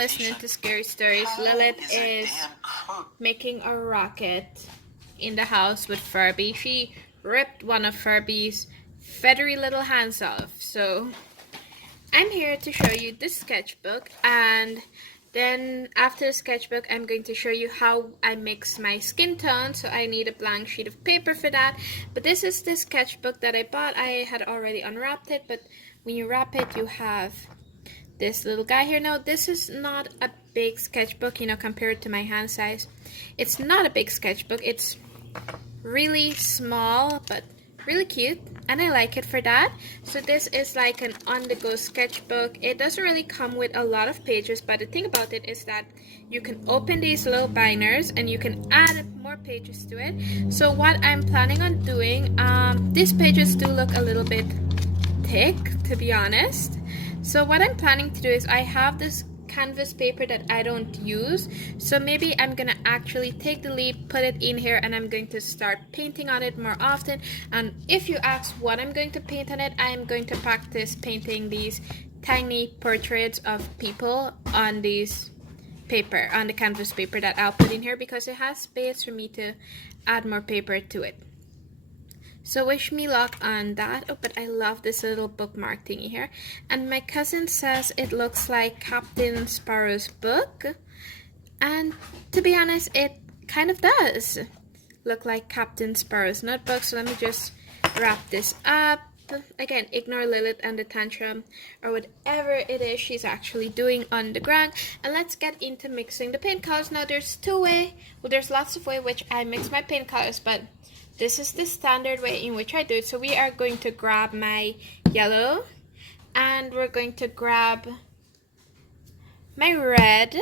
listening to Scary Stories. Lilith is making a rocket in the house with Furby. She ripped one of Furby's feathery little hands off. So I'm here to show you this sketchbook, and then after the sketchbook I'm going to show you how I mix my skin tone. So I need a blank sheet of paper for that. But this is the sketchbook that I bought. I had already unwrapped it, but when you wrap it you have this little guy here. Now this is not a big sketchbook, compared to my hand size. It's not a big sketchbook. It's really small but really cute, and I like it for that. So this is like an on-the-go sketchbook. It doesn't really come with a lot of pages, but the thing about it is that you can open these little binders and you can add more pages to it. So what I'm planning on doing, these pages do look a little bit thick, to be honest. So what I'm planning to do is I have this canvas paper that I don't use, so maybe I'm gonna actually take the leap, put it in here, and I'm going to start painting on it more often. And if you ask what I'm going to paint on it, I'm going to practice painting these tiny portraits of people on these paper, on the canvas paper that I'll put in here, because it has space for me to add more paper to it. So wish me luck on that. Oh, but I love this little bookmark thingy here. And my cousin says it looks like Captain Sparrow's book. And to be honest, it kind of does look like Captain Sparrow's notebook. So let me just wrap this up. Again, ignore Lilith and the tantrum or whatever it is she's actually doing on the ground. And let's get into mixing the paint colors. Now there's there's lots of ways which I mix my paint colors, but this is the standard way in which I do it. So we are going to grab my yellow, and we're going to grab my red,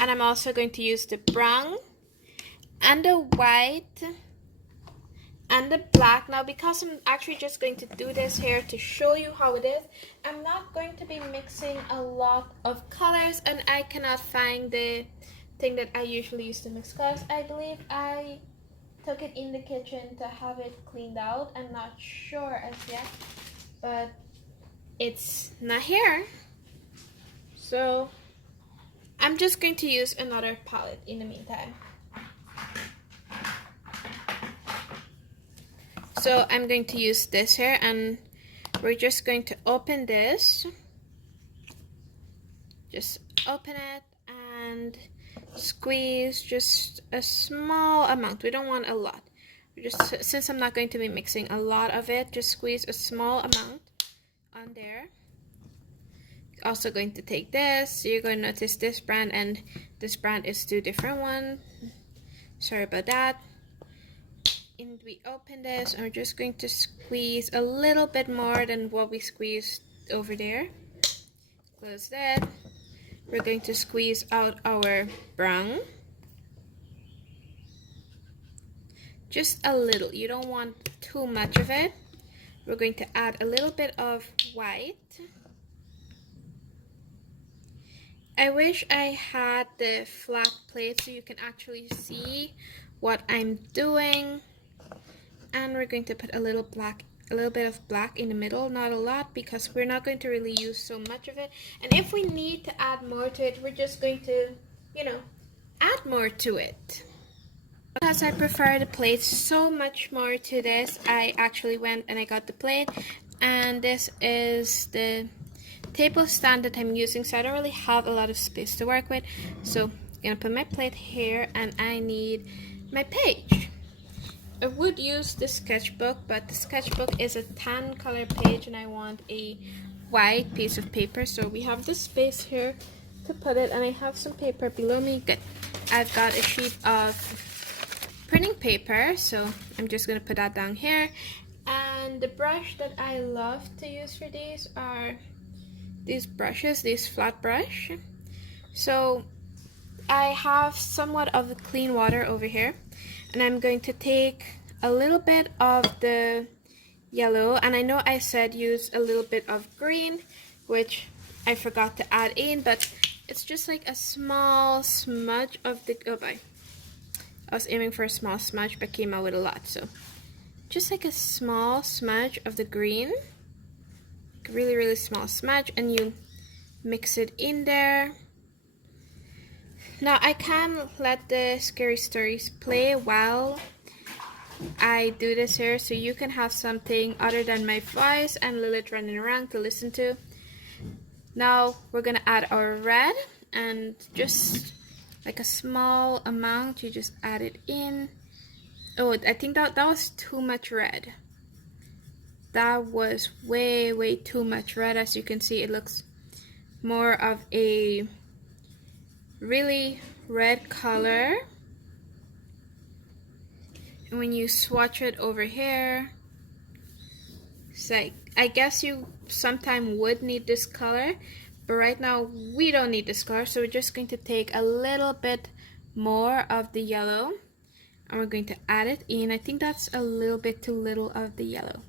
and I'm also going to use the brown and the white and the black. Now because I'm actually just going to do this here to show you how it is, I'm not going to be mixing a lot of colors, and I cannot find the thing that I usually use to mix colors. I believe I took it in the kitchen to have it cleaned out. I'm not sure as yet, but it's not here. So I'm just going to use another palette in the meantime. So I'm going to use this here, and we're just going to open this. Just open it and squeeze just a small amount. We don't want a lot. Just since I'm not going to be mixing a lot of it, just squeeze a small amount on there. Also going to take this. You're going to notice this brand and this brand is two different ones. Sorry about that. And we open this, and we're just going to squeeze a little bit more than what we squeezed over there. Close that. We're going to squeeze out our brown. Just a little. You don't want too much of it. We're going to add a little bit of white. I wish I had the flat plate so you can actually see what I'm doing. And we're going to put a little bit of black in the middle, not a lot, because we're not going to really use so much of it. And if we need to add more to it, we're just going to, add more to it. Because I prefer the plate so much more to this, I actually went and I got the plate. And this is the table stand that I'm using, so I don't really have a lot of space to work with. So I'm gonna put my plate here, and I need my page. I would use the sketchbook, but the sketchbook is a tan color page and I want a white piece of paper. So we have the space here to put it, and I have some paper below me. Good. I've got a sheet of printing paper, so I'm just going to put that down here. And the brush that I love to use for these are these brushes, this flat brush. So I have somewhat of clean water over here, and I'm going to take a little bit of the yellow, and I know I said use a little bit of green, which I forgot to add in, but it's just like a small smudge of the, I was aiming for a small smudge but came out with a lot. So just like a small smudge of the green, like a really small smudge, and you mix it in there. Now I can let the scary stories play while I do this here, so you can have something other than my voice and Lilith running around to listen to. Now we're gonna add our red, and just like a small amount, you just add it in. Oh, I think that was too much red. That was way too much red. As you can see, it looks more of a really red color. And when you swatch it over here, it's like, I guess you sometime would need this color, but right now we don't need this color, so we're just going to take a little bit more of the yellow and we're going to add it in. I think that's a little bit too little of the yellow.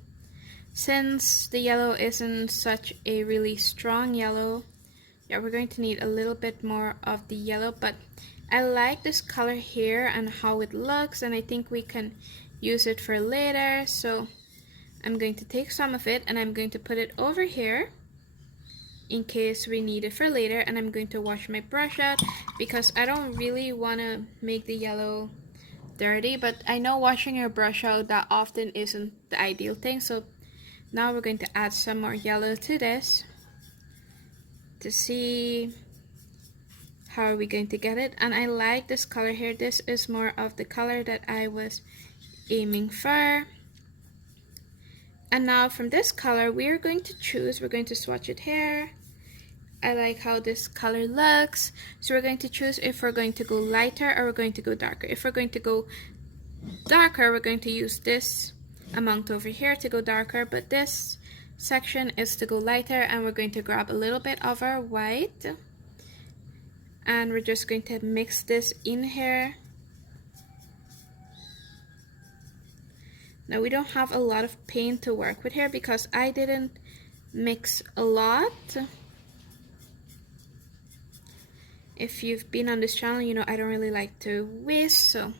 Since the yellow isn't such a really strong yellow, yeah, we're going to need a little bit more of the yellow, but I like this color here and how it looks, and I think we can use it for later. So I'm going to take some of it and I'm going to put it over here in case we need it for later, and I'm going to wash my brush out because I don't really want to make the yellow dirty, but I know washing your brush out that often isn't the ideal thing. So now we're going to add some more yellow to this to see how are we going to get it. And I like this color here. This is more of the color that I was aiming for. And now from this color we're going to choose, we're going to swatch it here. I like how this color looks, so we're going to choose if we're going to go lighter or we're going to go darker. If we're going to go darker, we're going to use this amount over here to go darker, but this section is to go lighter, and we're going to grab a little bit of our white and we're just going to mix this in here. Now we don't have a lot of paint to work with here because I didn't mix a lot. If you've been on this channel, you know I don't really like to waste, so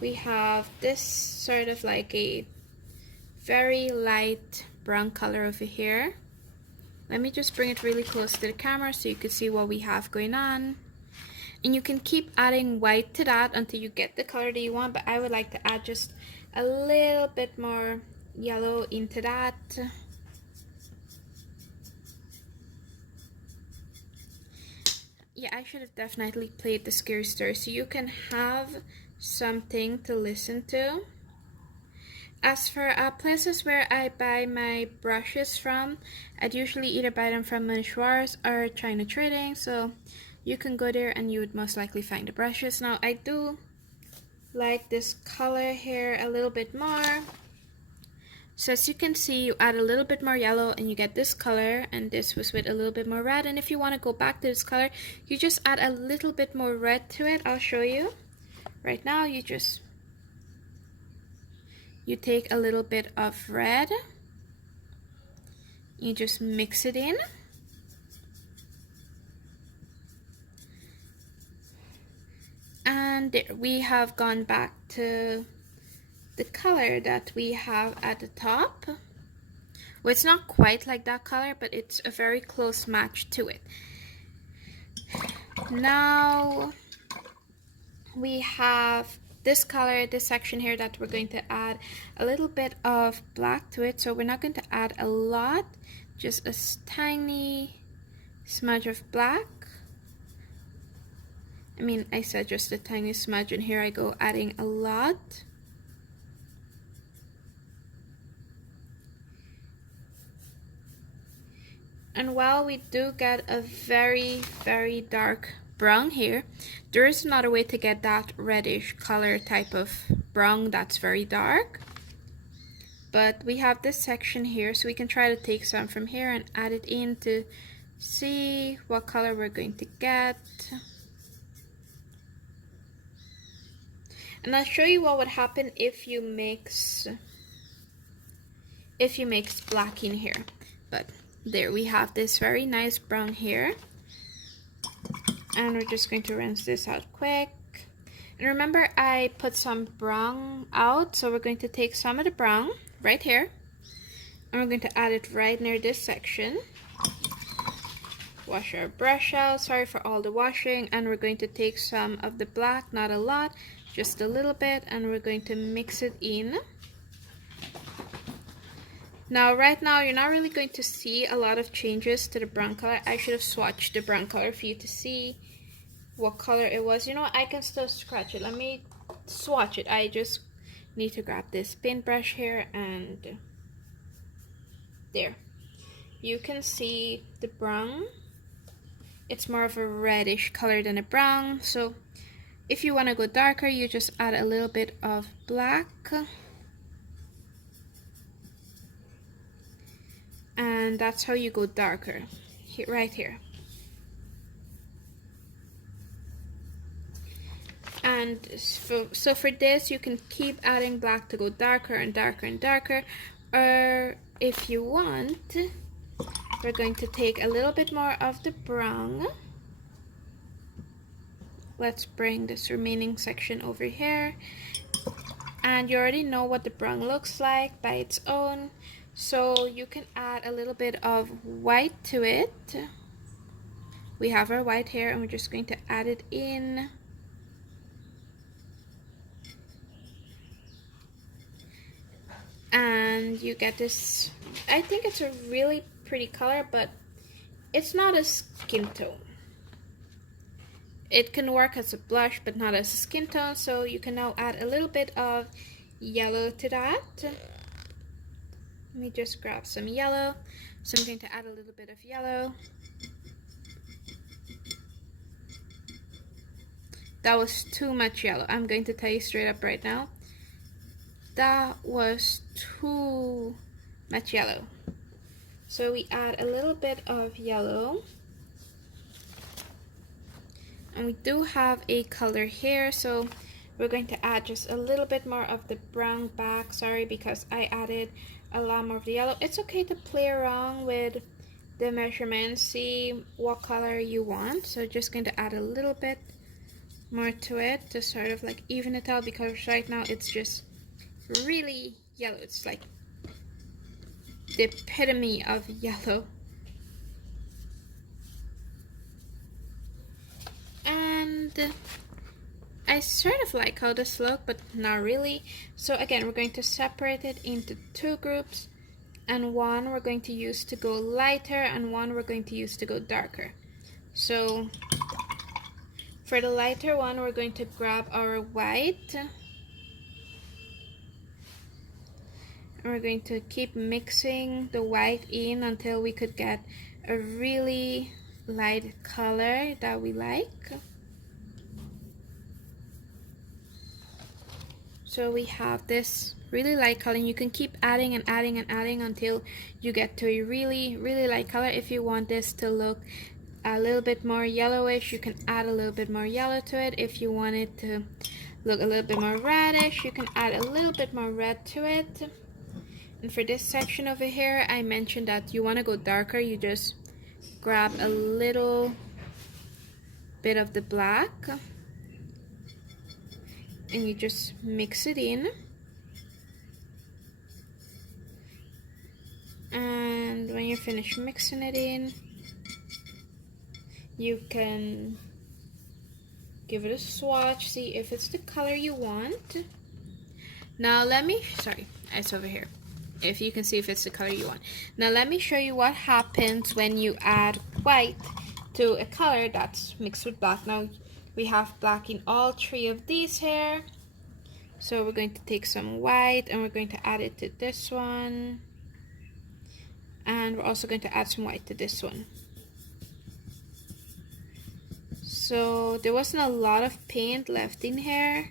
we have this sort of like a very light brown color over here. Let me just bring it really close to the camera so you can see what we have going on. And you can keep adding white to that until you get the color that you want, but I would like to add just a little bit more yellow into that. Yeah, I should have definitely played the scary story so you can have something to listen to. As for places where I buy my brushes from, I'd usually either buy them from Monichoirs or China Trading, so you can go there and you would most likely find the brushes. Now I do like this color here a little bit more. So as you can see, you add a little bit more yellow and you get this color, and this was with a little bit more red. And if you want to go back to this color, you just add a little bit more red to it. I'll show you. Right now you take a little bit of red, you just mix it in, and there we have gone back to the color that we have at the top. Well, it's not quite like that color, but it's a very close match to it. Now we have this color, this section here, that we're going to add a little bit of black to it. So we're not going to add a lot, just a tiny smudge of black. I mean, I said just a tiny smudge, and here I go adding a lot. And while we do get a very dark brown here, there is another way to get that reddish color type of brown that's very dark. But we have this section here, so we can try to take some from here and add it in to see what color we're going to get. And I'll show you what would happen if you mix black in here. But there we have this very nice brown here. And we're just going to rinse this out quick. And remember, I put some brown out, so we're going to take some of the brown right here, and we're going to add it right near this section. Wash our brush out. Sorry for all the washing. And we're going to take some of the black, not a lot, just a little bit, and we're going to mix it in. Now, right now, you're not really going to see a lot of changes to the brown color. I should have swatched the brown color for you to see what color it was. You know what? I can still scratch it. Let me swatch it. I just need to grab this paintbrush here, and there. You can see the brown. It's more of a reddish color than a brown. So if you want to go darker, you just add a little bit of black. And that's how you go darker, right here. And so for this, you can keep adding black to go darker and darker and darker. Or if you want, we're going to take a little bit more of the brown. Let's bring this remaining section over here. And you already know what the brown looks like by its own. So you can add a little bit of white to it. We have our white here, and we're just going to add it in. And you get this, I think it's a really pretty color, but it's not a skin tone. It can work as a blush, but not as a skin tone, so you can now add a little bit of yellow to that. Let me just grab some yellow. So I'm going to add a little bit of yellow. That was too much yellow. I'm going to tell you straight up right now. That was too much yellow. So we add a little bit of yellow. And we do have a color here, so we're going to add just a little bit more of the brown back. Sorry, because I added a lot more of the yellow. It's okay to play around with the measurements, see what color you want. So just going to add a little bit more to it to sort of like even it out, because right now it's just really yellow. It's like the epitome of yellow. And I sort of like how this looks, but not really. So again, we're going to separate it into two groups, and one we're going to use to go lighter and one we're going to use to go darker. So for the lighter one, we're going to grab our white, and we're going to keep mixing the white in until we could get a really light color that we like. So we have this really light color, and you can keep adding and adding and adding until you get to a really light color. If you want this to look a little bit more yellowish, you can add a little bit more yellow to it. If you want it to look a little bit more reddish, you can add a little bit more red to it. And for this section over here, I mentioned that you want to go darker. You just grab a little bit of the black and you just mix it in. And when you finish mixing it in, you can give it a swatch, see if it's the color you want. Now let me, sorry, it's over here. If you can see if it's the color you want. Now let me show you what happens when you add white to a color that's mixed with black. Now we have black in all three of these here. So we're going to take some white and we're going to add it to this one. And we're also going to add some white to this one. So there wasn't a lot of paint left in here.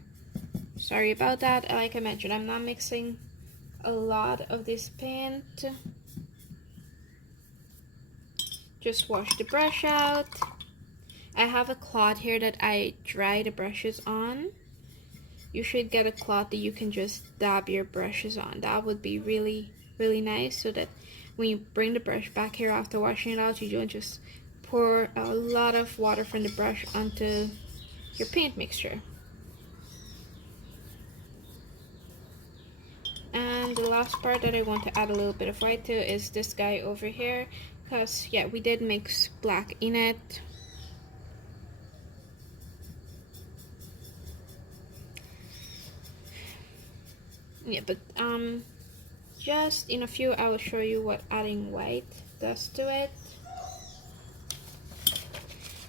Sorry about that. Like I mentioned, I'm not mixing a lot of this paint. Just wash the brush out. I have a cloth here that I dry the brushes on. You should get a cloth that you can just dab your brushes on. That would be really nice, so that when you bring the brush back here after washing it out, you don't just pour a lot of water from the brush onto your paint mixture. And the last part that I want to add a little bit of white to is this guy over here, because yeah, we did mix black in it. Yeah, but just in a few I will show you what adding white does to it.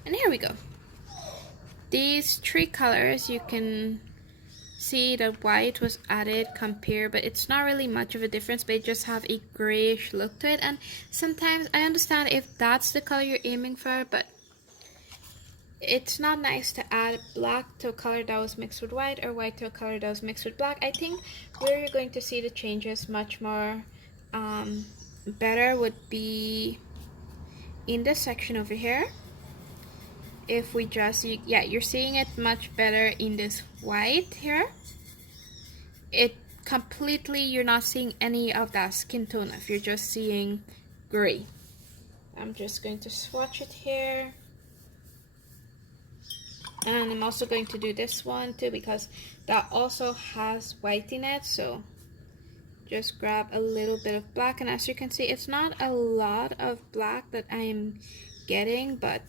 And here we go. These three colors, you can see that white was added compared, but it's not really much of a difference. They just have a grayish look to it, and sometimes I understand if that's the color you're aiming for, but it's not nice to add black to a color that was mixed with white or white to a color that was mixed with black. I think where you're going to see the changes much more better would be in this section over here. If we just, yeah, you're seeing it much better in this white here. It completely, you're not seeing any of that skin tone if you're just seeing gray. I'm just going to swatch it here. And I'm also going to do this one too because that also has white in it. So just grab a little bit of black, and as you can see, it's not a lot of black that I'm getting, but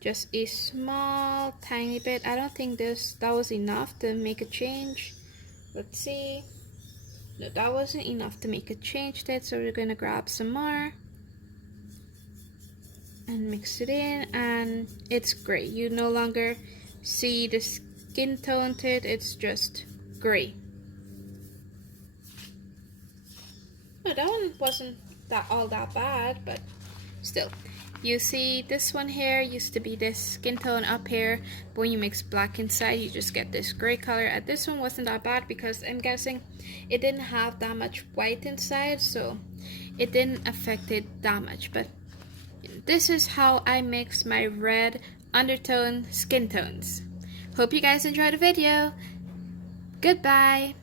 just a small tiny bit. I don't think that was enough to make a change. Let's see. No, that wasn't enough to make a change to it, so we're gonna grab some more and mix it in, and it's gray. You no longer see the skin tone to it, it's just gray. No, that one wasn't all that bad, but still. You see this one here used to be this skin tone up here, but when you mix black inside you just get this gray color. And this one wasn't that bad because I'm guessing it didn't have that much white inside, so it didn't affect it that much. But this is how I mix my red undertone skin tones. Hope you guys enjoyed the video. Goodbye.